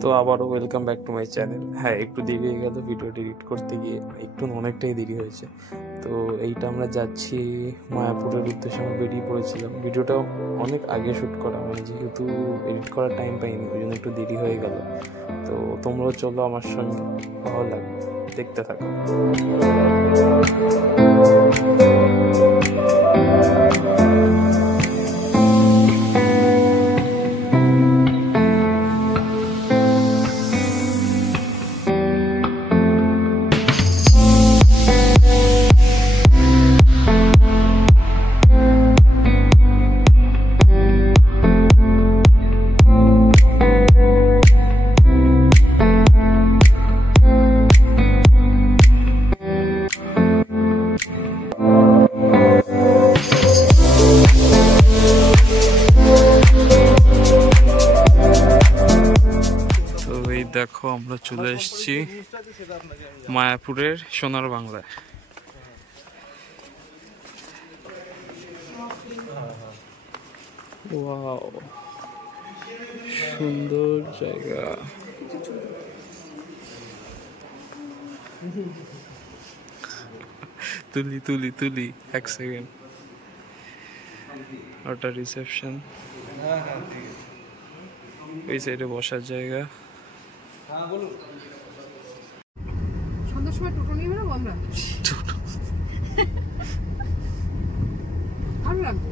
তো আবারও welcome back to my channel. হ্যাঁ, একটু দেরি হয়ে গেল ভিডিও এডিট করতে গিয়ে, একটু অনেকটাই দেরি হয়েছে। তো এইটা আমরা যাচ্ছি মায়াপুরের উদ্দেশ্যে, আমরা বেরিয়ে পড়েছিলাম। ভিডিওটা অনেক আগে শ্যুট করা, মানে যেহেতু এডিট করার টাইম পাইনি ওই জন্য একটু দেরি হয়ে গেল। তো তোমরাও চলো আমার সঙ্গে, ভালো লাগবে, দেখতে থাকো। দেখো আমরা চলে এসেছি মায়াপুরের সোনার বাংলায়। ওয়াও, সুন্দর জায়গা। তুলি তুলি তুলি, এক সেকেন্ড। ওটা রিসেপশন, এই সাইডে বসার জায়গা। সন্ধ্যার সময় টোটো নিয়ে বেরোবো আমরা। ভালো লাগবে,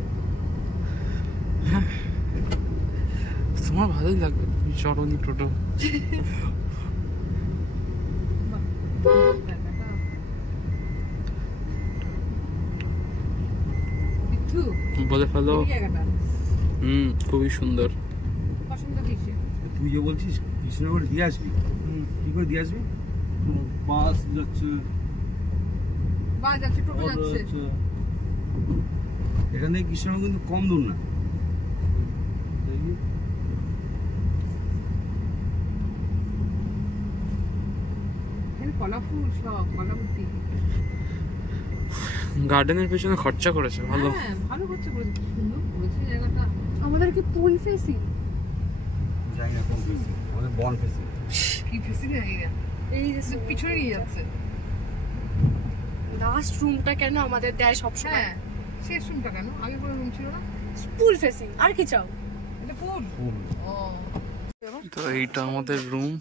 তোমার ভালোই লাগবে, চরণী টোটো। বলে ফেলো। খুবই সুন্দর। তুই যে বলছিস কৃষ্ণনগর দিয়ে আসবি, কি করে দিয়ে আসবি? বাস যাচ্ছে, টোটো যাচ্ছে। এখান থেকে কৃষ্ণনগর কিন্তু কম দূর না। গার্ডেনের পেছনে খরচা করেছে, ভালো ভালো খরচা করেছে, সুন্দর করেছে জায়গাটা। আমাদের কি পুল ফেসিং? জায়গা কোন ফেসিং? আমাদের বন ফেসিং। কি ফেসিং জায়গা? এই যে পিছনে নিয়ে যাচ্ছে। লাস্ট রুমটা কেন আমাদের দেয় সবসময়? হ্যাঁ, শেষ রুমটা কেন? আগে কোনো রুম ছিল না? পুল ফেসিং, আর কি চাও? এটা পুল। ও, তো এইটা আমাদের রুম,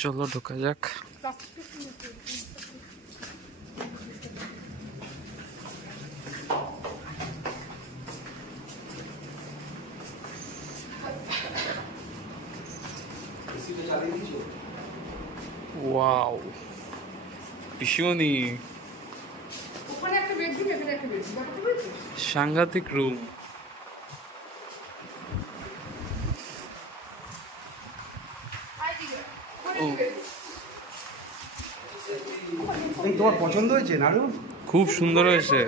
চলো ঢোকা যাক। ওয়াও, ভীষণই ওখানে একটা বেডরুম, এখানে একটা বেডরুম। সাংঘাতিক রুম। তোমার পছন্দ হয়েছে নাড়ু? খুব সুন্দর হয়েছে।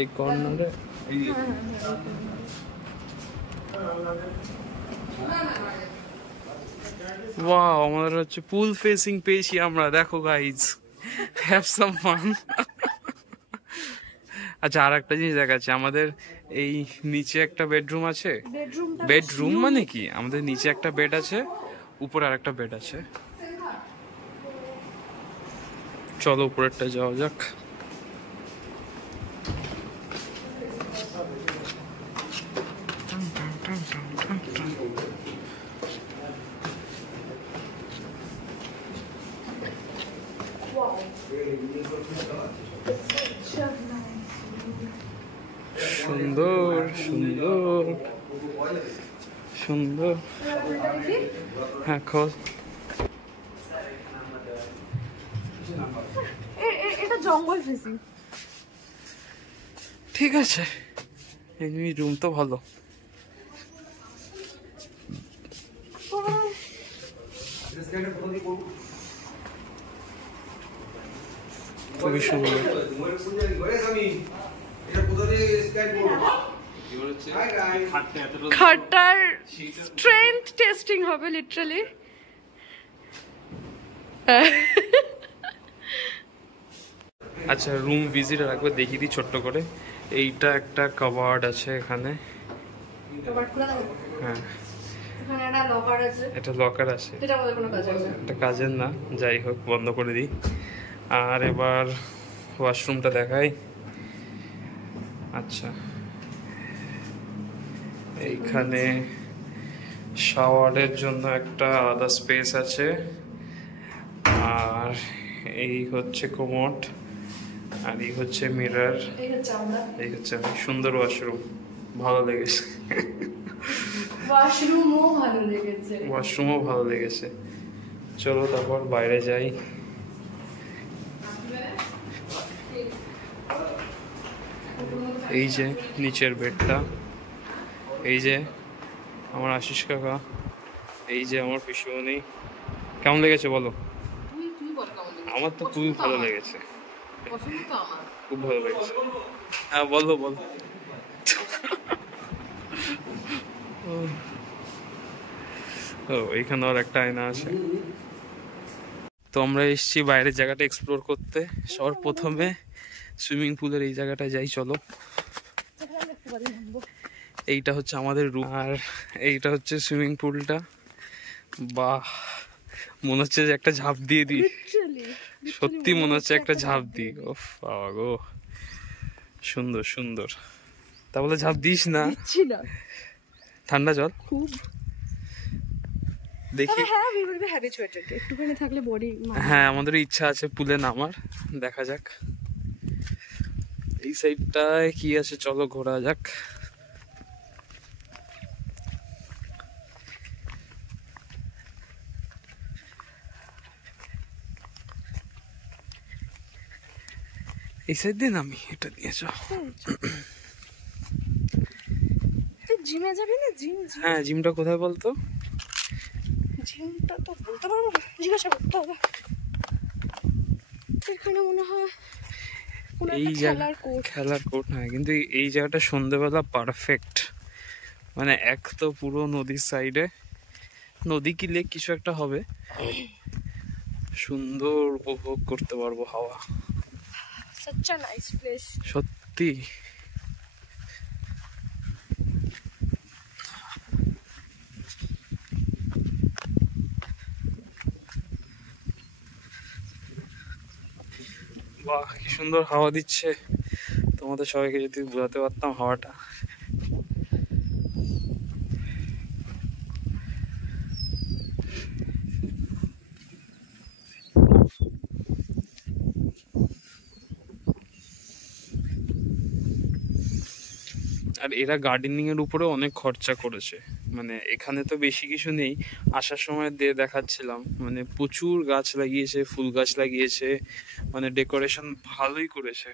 এই কর্নারে ওয়াও, আমাদের হচ্ছে পুল ফেসিং পেয়েছি আমরা। দেখো গাইজ, হ্যাভ সাম ফান। আচ্ছা, আর একটা জিনিস দেখাচ্ছে, আমাদের এই নিচে একটা বেডরুম আছে। বেডরুম মানে কি, আমাদের নিচে একটা বেড আছে, উপরে আর একটা বেড আছে। চলো উপরেরটা যাওয়া যাক। সুন্দর সুন্দর সুন্দর। হ্যাঁ, খোল। এটা জঙ্গল ফেসিং। ঠিক আছে, এমনি রুম তো ভালো। খুবই সুন্দর। খাটটার স্ট্রেংথ টেস্টিং হবে লিটারালি। আচ্ছা, রুম ভিজিট একবার দেখিয়ে দিই ছোট্ট করে। এইটা একটা কাবার্ড আছে এখানে, হ্যাঁ এখানে একটা লকার আছে, এটা লকার আছে, এটা আমাদের কোনো কাজ হবে না। এটা কাজের না, যাই হোক বন্ধ করে দিই। আর এবার ওয়াশরুমটা দেখাই। আচ্ছা, এইখানে শাওয়ারের জন্য একটা আলাদা স্পেস আছে। আর এই হচ্ছে কোমোড, আর এই হচ্ছে মিরর, এই হচ্ছে আমরা। এই হচ্ছে সুন্দর ওয়াশরুম, ভালো লেগেছে। ওয়াশরুমও ভালো লেগেছে। ওয়াশরুমও ভালো লেগেছে। চলো তারপর বাইরে যাই। এই যে নিচের বেডটা, এই যে আমার আশিস কাকা, এই যে আমার পিসিমণি। কেমন লেগেছে বলো? তুই বল কেমন লেগেছে? আমার তো খুবই ভালো লেগেছে, পছন্দ তো আমার। খুব ভালো লেগেছে। হ্যাঁ বলো বলো। ও এইখানে আর একটা আয়না আছে। তো আমরা এসেছি বাইরের জায়গাটা এক্সপ্লোর করতে। সবার প্রথমে সুইমিং পুলের এই জায়গাটা যাই, চলো। এইটা হচ্ছে আমাদের রুম, আর এইটা হচ্ছে সুইমিং পুলটা। বাহ, মনে হচ্ছে যে একটা ঝাঁপ দিয়ে দিই, সত্যি মনে হচ্ছে একটা ঝাঁপ দিই। ওফ বাবা গো, সুন্দর সুন্দর। তা বলে ঝাঁপ দিস না, ঠান্ডা জল খুব দেখি। হ্যাঁ, we will be habituated, একটুখানি থাকলে বডি। হ্যাঁ, আমাদের ইচ্ছা আছে পুলে নামার, দেখা যাক। এই সাইডটায় কি আছে, চলো ঘোরা যাক। এই সাইড দিয়ে নামি, এটা দিয়ে চল। জিমে যাবি না? জিম হ্যাঁ, জিমটা কোথায় বলতো? জিমটা তো বলতে পারবো না, জিজ্ঞাসা করতে হবে। এখানে মনে হয় এই জায়গা খেলার কোর্ট, হ্যাঁ, কিন্তু এই জায়গাটা সন্ধ্যেবেলা পারফেক্ট। মানে এক তো পুরো নদীর সাইডে, নদী কি লেক কিছু একটা হবে, সুন্দর উপভোগ করতে পারবো হাওয়া। such a nice place. সত্যি বাহ, কি সুন্দর হাওয়া দিচ্ছে। তোমাদের সবাইকে যদি বোঝাতে পারতাম হাওয়াটা। আর এরা গার্ডেনিং এর উপরে অনেক খরচা করেছে, মানে এখানে তো বেশি কিছু নেই। আসার সময় দিয়ে দেখাচ্ছিলাম, মানে প্রচুর গাছ লাগিয়েছে, ফুল গাছ লাগিয়েছে, মানে ডেকোরেশন ভালোই করেছে।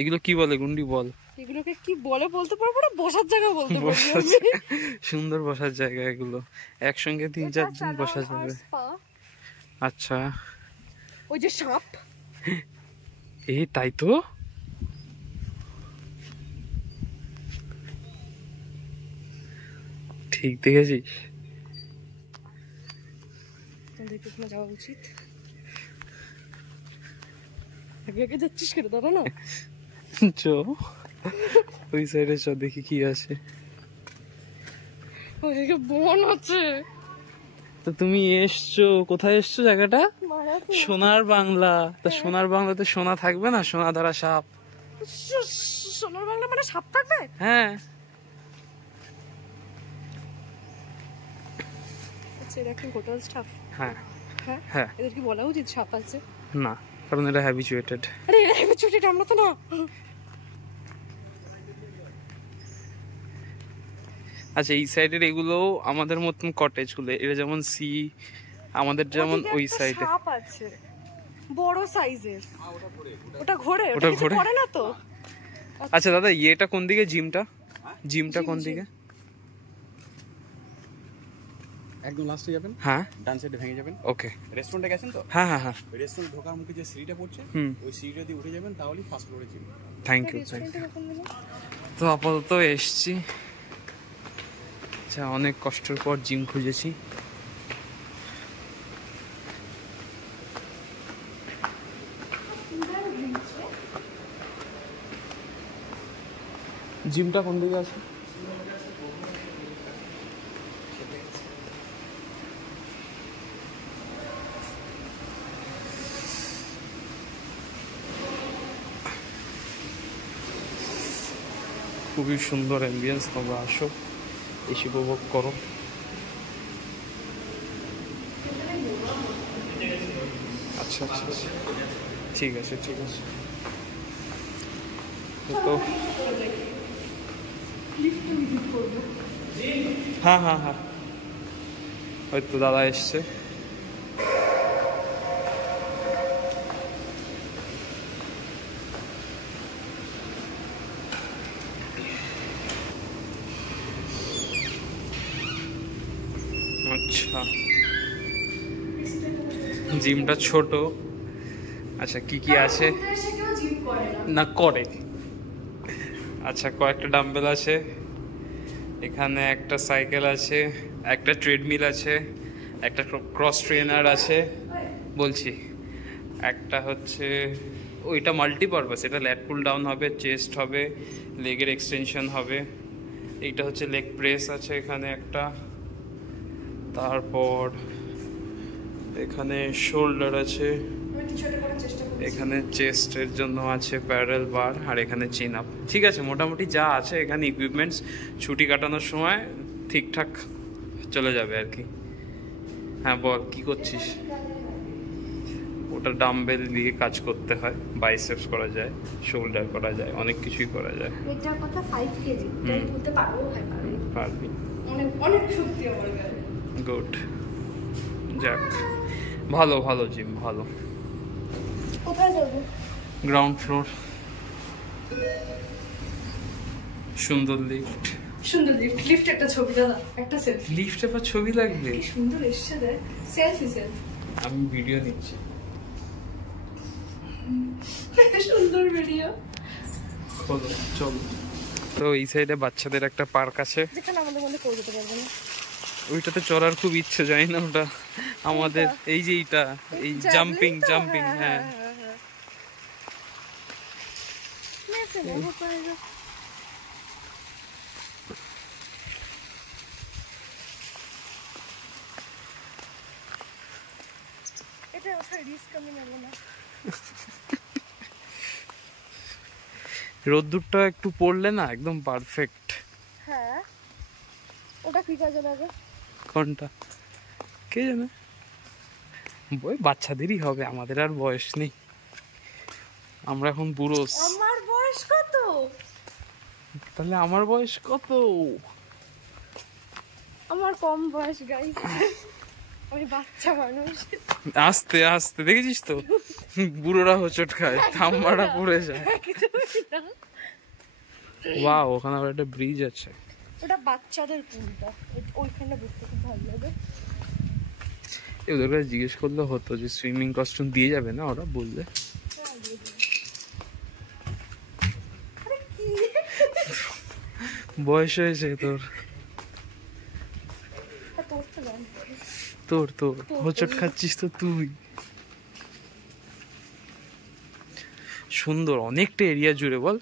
এগুলো কি বলে গুন্ডি বল? এগুলোকে কি বলে বলতে পারবো না, বসার জায়গা বলতে পারবো। সুন্দর বসার জায়গা এগুলো, একসঙ্গে 3-4 জন বসা যাবে। আচ্ছা, ওই যে সাপ, এই তাই তো। ঠিক দেখেছিস, তোমাদেরকে ওখানে যাওয়া উচিত। আগে আগে যাচ্ছিস কেন, দাঁড়া না। চ ওই সাইডে চ, দেখি কি আছে। ওইদিকে বন আছে। তো তুমি এসছো কোথায়, এসছো জায়গাটা? সোনার বাংলা। তা সোনার বাংলাতে সোনা থাকবে না? সোনা ধরা সাপ। সোনার বাংলা মানে সাপ থাকবে? হ্যাঁ। আচ্ছা, এটা কি হোটেল স্টাফ? হ্যাঁ হ্যাঁ হ্যাঁ। এদের কি বলা উচিত সাপ আছে? না, কারণ এটা হ্যাবিচুয়েটেড। আরে এরা হ্যাবিচুয়েটেড, আমরা তো না। আচ্ছা, এই সাইডের এগুলো আমাদের মতন কটেজ গুলো, এরা যেমন সি, আমাদের যেমন ওই সাইডে সাপ আছে বড় সাইজের। ওটা ঘোরে, ওটা কিছু ঘোরে? করে না তো। আচ্ছা দাদা, ইয়েটা কোন দিকে, জিমটা? জিমটা কোন দিকে? একদম লাস্টে যাবেন, হ্যাঁ, ডান সাইডে ভেঙে যাবেন। ওকে। রেস্টুরেন্টে গেছেন তো? হ্যাঁ হ্যাঁ হ্যাঁ। ওই রেস্টুরেন্ট ঢোকার মুখে যে সিঁড়িটা পড়ছে, ওই সিঁড়িটা দিয়ে উঠে যাবেন, তাহলেই ফার্স্ট ফ্লোরে জিম। Thank you. তো আপাতত এসছি, আচ্ছা, অনেক কষ্টের পর জিম খুঁজেছি। জিমটা কোন দিকে আছে? খুবই সুন্দর অ্যাম্বিয়েন্স, তোমরা আসো, এসে উপভোগ করো। আচ্ছা আচ্ছা আচ্ছা, ঠিক আছে ঠিক আছে। তো হ্যাঁ হ্যাঁ হ্যাঁ, হয়তো দাদা এসছে। আচ্ছা, জিমটা ছোট। আচ্ছা, কি কি আছে? না করে। আচ্ছা, কয়েকটা ডাম্বেল আছে এখানে, একটা সাইকেল আছে, একটা ট্রেডমিল আছে, একটা ক্রস ট্রেনার আছে বলছি, একটা হচ্ছে ওইটা মাল্টিপারপাস, এটা ল্যাট পুল ডাউন হবে, চেস্ট হবে, লেগের এক্সটেনশন হবে। এইটা হচ্ছে লেগ প্রেস আছে এখানে একটা, তারপর এখানে শোল্ডার আছে, এখানে চেস্টের জন্য আছে প্যারাল বার, আর এখানে চিন আপ। ঠিক আছে, মোটামুটি যা আছে এখানে ইকুইপমেন্টস ছুটি কাটানোর সময় ঠিকঠাক চলে যাবে আর কি। হ্যাঁ বল, কি করছিস? ওটা ডাম্বেল দিয়ে কাজ করতে হয়, বাইসেপস করা যায়, শোল্ডার করা যায়, অনেক কিছুই করা যায়। এটার কথা 5 কেজি তাই বলতে পারবো? হ্যাঁ পারবি। অনেক অনেক শক্তি আমার গায়ে। গুড, যাক, ভালো ভালো জিম, ভালো। কোথায় যাবো? গ্রাউন্ড ফ্লোর, সুন্দর লিফট। সুন্দর লিফট, লিফট একটা ছবি দাদা, একটা সেলফি। লিফটে পর ছবি লাগবে? কি সুন্দর এসছে দেখ, সেলফি সেলফি। আমি ভিডিও নিচ্ছি। সুন্দর ভিডিও। চলো। তো এই সাইডে বাচ্চাদের একটা পার্ক আছে, যেখানে আমাদের মধ্যে করে যেতে পারবে না। ওইটাতে চড়ার খুব ইচ্ছে, জানি না ওটা আমাদের। এই যে এইটা, এই জাম্পিং জাম্পিং, হ্যাঁ। এটা ওটা রিস্ক আমি নেব না। রোদ্দুরটা একটু পড়লে না একদম পারফেক্ট। হ্যাঁ, ওটা কি কাজে লাগে? কোনটা কে জানে, বই বাচ্চাদেরই হবে, আমাদের আর বয়স নেই, আমরা এখন বুড়ো। আমার বয়স কত? তাহলে আমার বয়স কত? আমার কম বয়স গাইস, আমি বাচ্চা মানুষ। আস্তে আস্তে, দেখেছিস তো বুড়োরা হোঁচট খায়, থাম্বাটা পড়ে যায়। ওয়াও, ওখানে আবার একটা ব্রিজ আছে। ওটা বাচ্চাদের পুলটা, ওইখানে বসতে খুব ভালো লাগে। ওদের কাছে জিজ্ঞেস করলে হতো যে সুইমিং কস্টিউম দিয়ে যাবে না, ওরা বললে। বয়স হয়েছে তোর, তোর তোর হোঁচট খাচ্ছিস তো তুই। সুন্দর, অনেকটা এরিয়া জুড়ে, বল।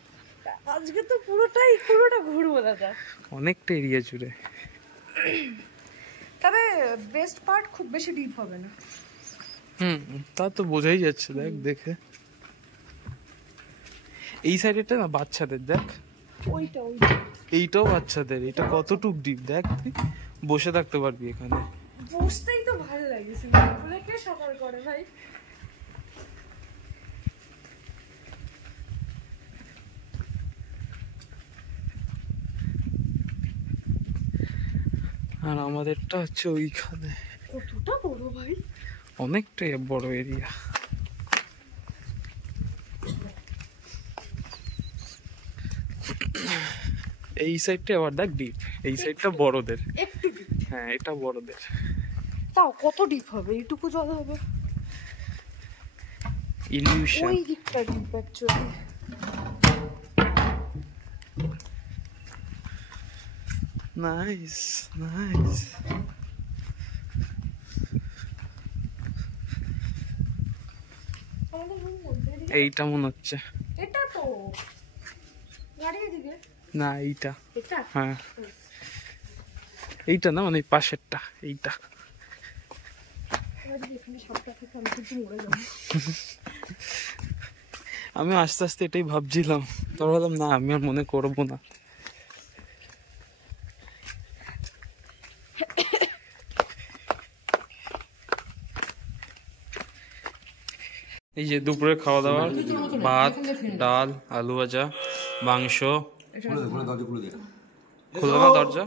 আজকে তো পুরোটা ঘুরবো দাদা, অনেকটা এরিয়া জুড়ে। তবে বেস্ট পার্ট খুব বেশি ডিপ হবে না। তা তো বোঝাই যাচ্ছে, দেখ দেখে। এই সাইডেটা না বাচ্চাদের, দেখ ওইটা এইটাও বাচ্চাদের, এটা কতটুক ডিপ দেখ, তুই বসে থাকতে পারবি এখানে। বসতেই তো ভালো লাগে, কে সকাল করে ভাই। আর আমাদেরটা হচ্ছে ওইখানে। কতটা বড় ভাই, অনেকটাই বড় এরিয়া। এই সাইডটা আবার দেখ ডিপ, এই সাইডটা বড়দের। একটু ডিপ, হ্যাঁ এটা বড়দের। তাও কত ডিপ হবে? এইটুকু জল হবে। ইলিউশন। ওই দিকটা ডিপ অ্যাকচুয়ালি। Nice nice. এইটা মনে হচ্ছে, এটা তো গাড়ি এদিকে না এইটা, এটা হ্যাঁ এইটা না, মানে পাশেরটা এইটা। এখানে সাপটা থেকে আমি কিন্তু মরে যাবো। আমি আস্তে আস্তে এটাই ভাবছিলাম, তারপর ভাবলাম না আমি আর মনে করবো না। এই যে দুপুরে খাওয়া দাওয়া, ভাত, ডাল, আলু ভাজা, মাংস। খোলো না দরজা।